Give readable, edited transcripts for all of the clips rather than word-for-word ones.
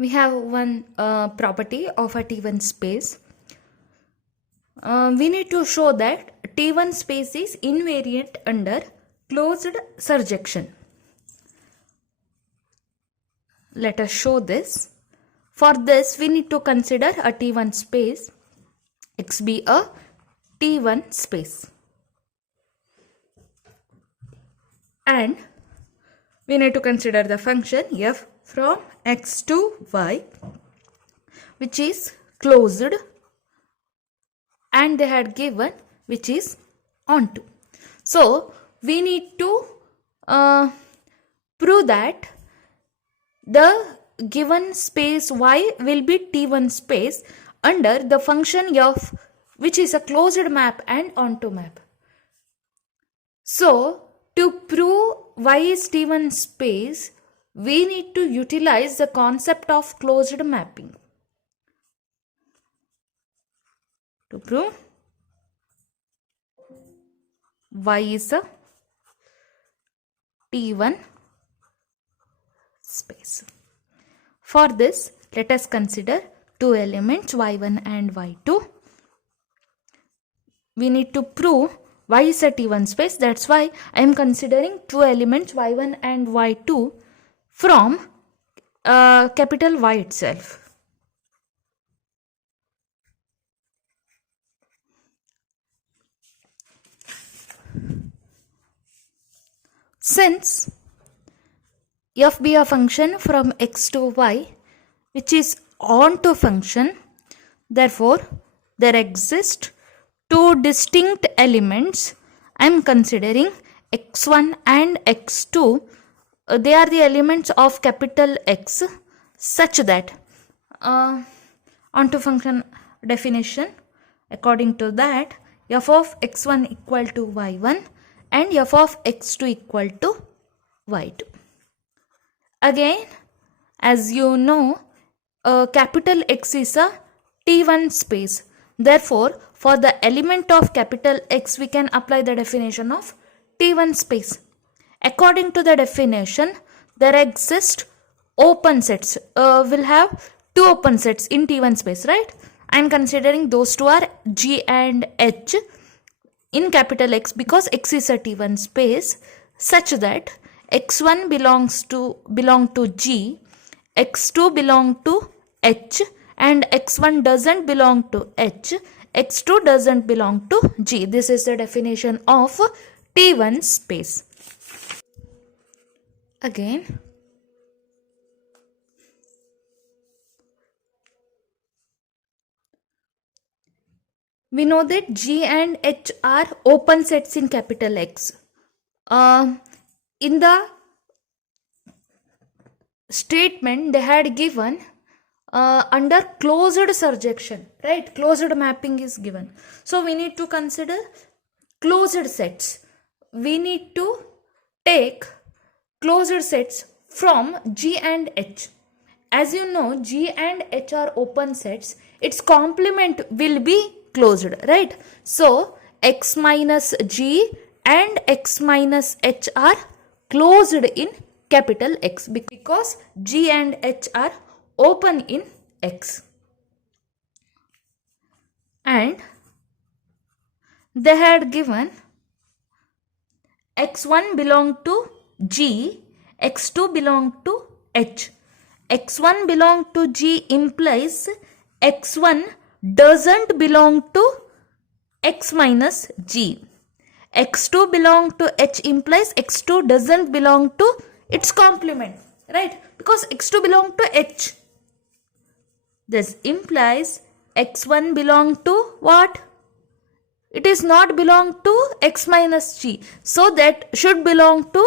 we have one property of a T1 space. We need to show that T1 space is invariant under closed surjection. Let us show this. For this, we need to consider a T1 space. X be a T1 space. And we need to consider the function f from x to y, which is closed, and they had given which is onto. So we need to prove that the given space y will be T1 space under the function f, which is a closed map and onto map. So to prove y is T1 space, we need to utilize the concept of closed mapping. To prove y is a T1 space. For this, let us consider two elements y1 and y2. We need to prove y is a T1 space. That's why I am considering two elements y1 and y2 from capital Y itself. Since f be a function from x to y, which is onto function, therefore there exist two distinct elements. I am considering x1 and x2. They are the elements of capital X, such that onto function definition, according to that, f of x1 equal to y1 and f of x2 equal to y2. Again, as you know, capital X is a T1 space. Therefore, for the element of capital X, we can apply the definition of T1 space. According to the definition, there exist open sets. We'll have two open sets in T1 space, right? I am considering those two are G and H in capital X, because X is a T1 space, such that x1 belong to G, x2 belong to H, and x1 doesn't belong to H, x2 doesn't belong to G. This is the definition of T1 space. Again, we know that G and H are open sets in capital X. In the statement they had given under closed surjection, right? Closed mapping is given. So we need to consider closed sets. We need to take closed sets from G and H. As you know, G and H are open sets. Its complement will be closed, right? So X minus G and X minus H are closed in capital X, because G and H are open in X. And they had given x1 belong to G, x2 belong to H. x1 belong to G implies x1 doesn't belong to X minus G. x2 belong to H implies x2 doesn't belong to its complement, right? Because x2 belong to H. This implies x1 belong to what? It is not belong to X minus G. So that should belong to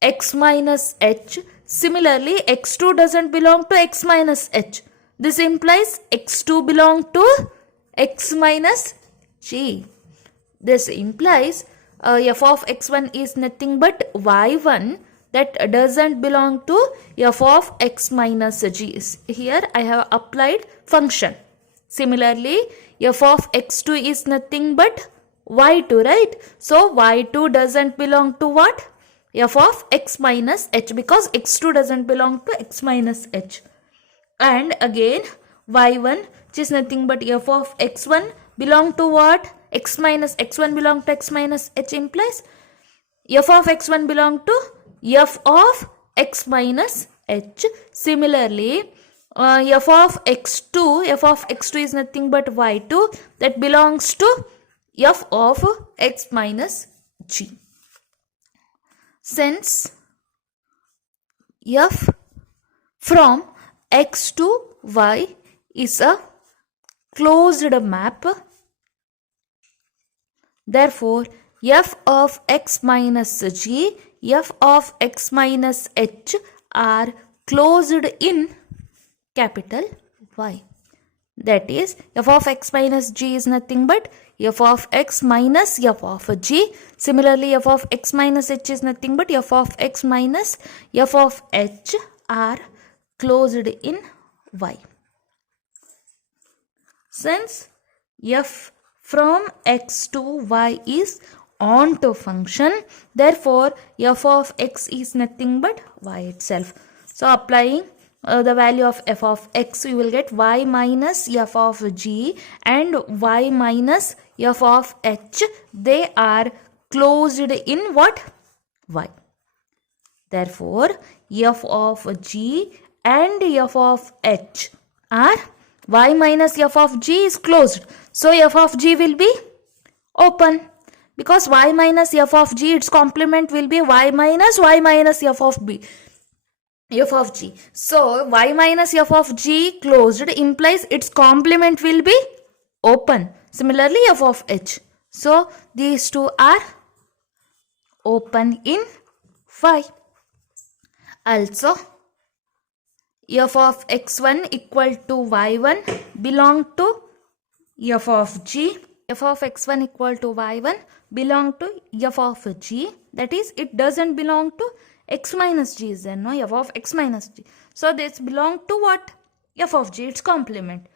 X minus H. Similarly, x2 doesn't belong to X minus H. This implies x2 belong to X minus G. This implies f of x1 is nothing but y1 that doesn't belong to f of x minus G. Here I have applied function. Similarly, f of x2 is nothing but y2, right? So y2 doesn't belong to what? F of x minus h, because x2 doesn't belong to x minus h. And again y1, which is nothing but f of x1 belong to what? X minus x1 belong to x minus h, implies f of x1 belong to f of x minus h. Similarly, f of x2 is nothing but y2, that belongs to f of x minus g. Since f from x to y is a closed map, therefore f of x minus g, f of x minus h are closed in capital Y. That is, f of x minus g is nothing but f of x minus f of g. Similarly, f of x minus h is nothing but f of x minus f of h are closed in Y. Since f from x to y is onto function, therefore f of x is nothing but y itself. So applying the value of f of x, we will get y minus f of g and y minus f of h. They are closed in what? Y. Therefore f of g and f of h are, y minus f of g is closed, so f of g will be open, because y minus f of g, its complement will be y minus f of g. So y minus f of g closed implies its complement will be open. Similarly, f of h. So these two are open in y. Also, f of x1 equal to y1 belong to f of g. F of x1 equal to y1 belong to f of g. That is, it doesn't belong to x minus g is there, no, f of x minus g. So this belong to what? F of g, its complement.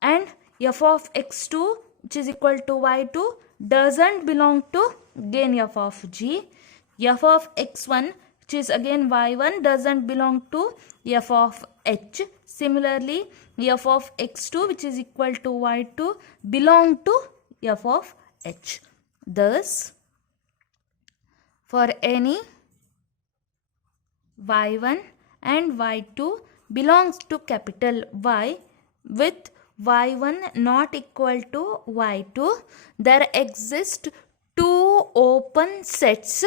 And f of x2, which is equal to y2, doesn't belong to again f of g. F of x1, which is again y1, doesn't belong to f of h. Similarly, f of x2, which is equal to y2, belong to f of h. Thus, for any y1 and y2 belongs to capital Y with y1 not equal to y2, there exist two open sets,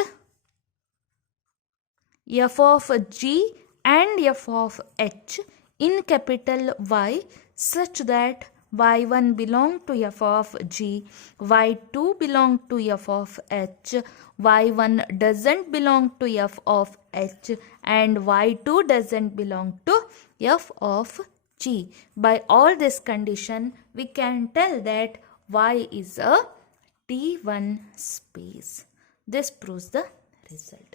f of g and f of h, in capital Y, such that y1 belong to f of g, y2 belong to f of h, y1 doesn't belong to f of h, and y2 doesn't belong to f of g. By all this condition, we can tell that Y is a T1 space. This proves the result.